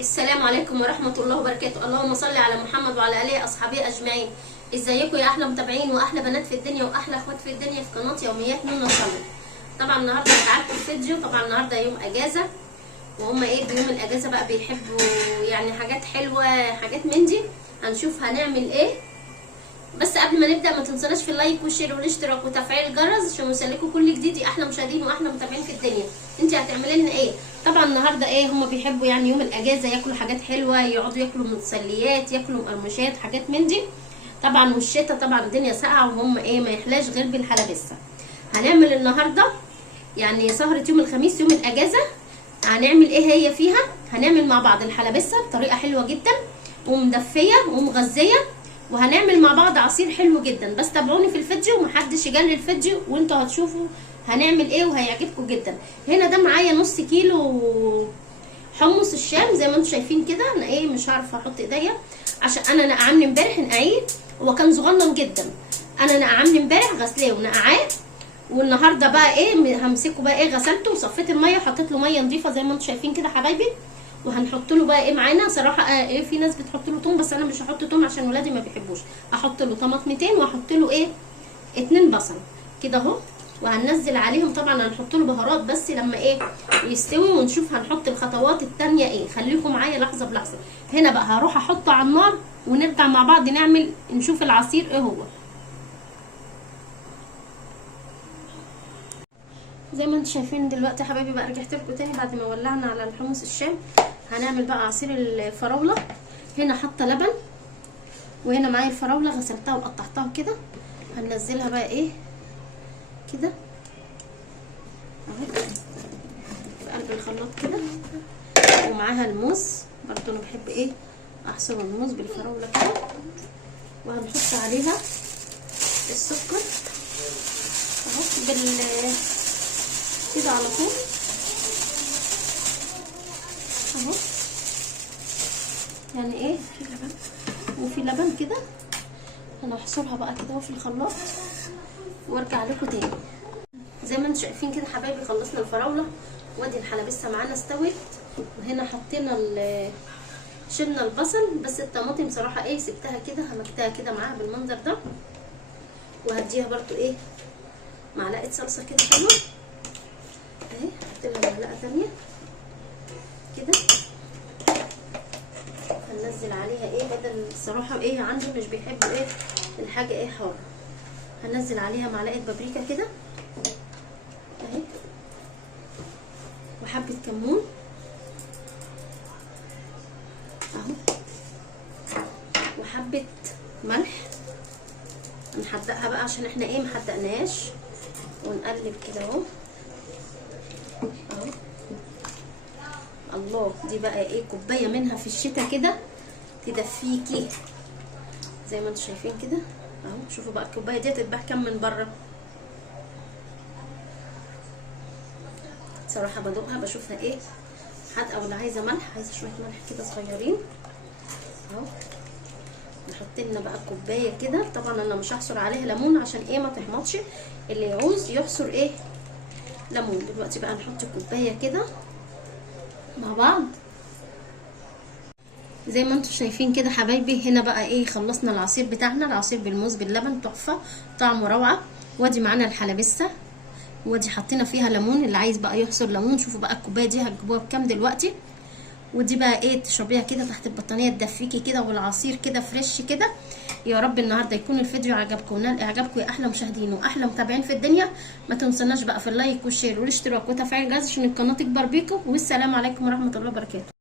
السلام عليكم ورحمة الله وبركاته. اللهم صل على محمد وعلى آله أصحابه أجمعين. ازيكم يا أحلى متابعين وأحلى بنات في الدنيا وأحلى أخوات في الدنيا في قناة يوميات نونا صلي. طبعا النهارده بعتكم الفيديو. طبعا النهارده يوم أجازة، وهم بيوم الأجازة بقى بيحبوا يعني حاجات حلوة، حاجات من دي. هنشوف هنعمل ايه. بس قبل ما نبدأ ما تنسوناش في اللايك والشير والاشتراك وتفعيل الجرس عشان يوصلكوا كل جديد يا أحلى مشاهدين وأحلى متابعين في الدنيا. انت هتعملي لنا ايه؟ طبعا النهارده هم بيحبوا يعني يوم الاجازه ياكلوا حاجات حلوه، يقعدوا ياكلوا مسليات، ياكلوا مقرمشات، حاجات من دي. طبعا والشتا طبعا الدنيا ساقعه، وهم ما يحلاش غير بالحلبسه. هنعمل النهارده يعني سهره يوم الخميس يوم الاجازه. هنعمل ايه هي فيها؟ هنعمل مع بعض الحلبسه بطريقه حلوه جدا ومدفيه ومغذيه، وهنعمل مع بعض عصير حلو جدا. بس تابعوني في الفيديو، محدش يجلي الفيديو وانتوا هتشوفوا هنعمل ايه وهيعجبكم جدا. هنا ده معايا نص كيلو حمص الشام زي ما انتم شايفين كده. انا مش هعرف احط ايديا عشان انا نقعامني امبارح نقعيه، هو كان صغنن جدا. انا نقعامني امبارح غسلاه ونقعاه، والنهارده بقى همسكه بقى غسلته وصفيت الميه وحطيت له ميه نظيفه زي ما انتم شايفين كده حبايبي. وهنحط له بقى معانا صراحه في ناس بتحط له توم، بس انا مش هحط توم عشان ولادي ما بيحبوش. احط له طماطمتين واحط له 2 بصل كده اهو، وهننزل عليهم. طبعا هنحط له بهارات بس لما يستوي، ونشوف هنحط الخطوات التانية خليكم معايا لحظه بلحظه. هنا بقى هروح احطه على النار ونرجع مع بعض نشوف العصير هو. زي ما انتم شايفين دلوقتي يا حبايبي، بقى رجعت لكم تاني بعد ما ولعنا على الحمص الشام. هنعمل بقى عصير الفراوله. هنا حاطه لبن، وهنا معايا الفراوله غسلتها وقطعتها كده. هننزلها بقى كده اهو في قلب الخلاط كده، ومعاها الموز برضو. انا بحب احصر الموز بالفراوله كده، وهنحط عليها السكر اهو كده على طول اهو. يعني في لبن وفي لبن كده. انا هحصرها بقى كده اهو في الخلاط وارجع لكم تاني. زي ما انتم شايفين كده حبايبي، خلصنا الفراوله وادي الحلبسه معانا استوت. وهنا حطينا شلنا البصل، بس الطماطم صراحه سبتها كده، همكتها كده معاها بالمنظر ده. وهديها برضو معلقه صلصه كده حلوه حط لها معلقه ثانيه كده. هننزل عليها بدل الصراحه عندي مش بيحبوا الحاجه حاره. هنزل عليها معلقه بابريكا كده اهي، وحبه كمون اهو، وحبه ملح. هنحدقها بقى عشان احنا محدقناهاش، ونقلب كده اهو. الله، دي بقى كوبايه منها في الشتاء كده تدفيكي زي ما انتم شايفين كده اهو. شوفوا بقى الكوبايه دي تتباع كام من بره. صراحه بدوقها بشوفها حادقه، ولا عايزه ملح، عايزه شويه ملح كده صغيرين اهو. نحط لنا بقى كوبايه كده. طبعا انا مش هحصر عليها ليمون عشان ما تحمضش. اللي يعوز يحصر ليمون. دلوقتي بقى نحط كوبايه كده مع بعض زي ما انتم شايفين كده حبايبي. هنا بقى خلصنا العصير بتاعنا، العصير بالموز باللبن تحفه طعمه روعه. وادي معانا الحلبسه، ودي حطينا فيها ليمون. اللي عايز بقى يحصر ليمون. شوفوا بقى الكوبايه دي هتجيبوها بكام دلوقتي. ودي بقى تشربيها كده تحت البطانيه تدفيكي كده، والعصير كده فريش كده. يا رب النهارده يكون الفيديو عجبكم ونال اعجابكم يا احلى مشاهدين واحلى متابعين في الدنيا. ما تنسوناش بقى في اللايك والشير والاشتراك وتفعيل الجرس عشان القناه تكبر بيكم. والسلام عليكم ورحمه الله وبركاته.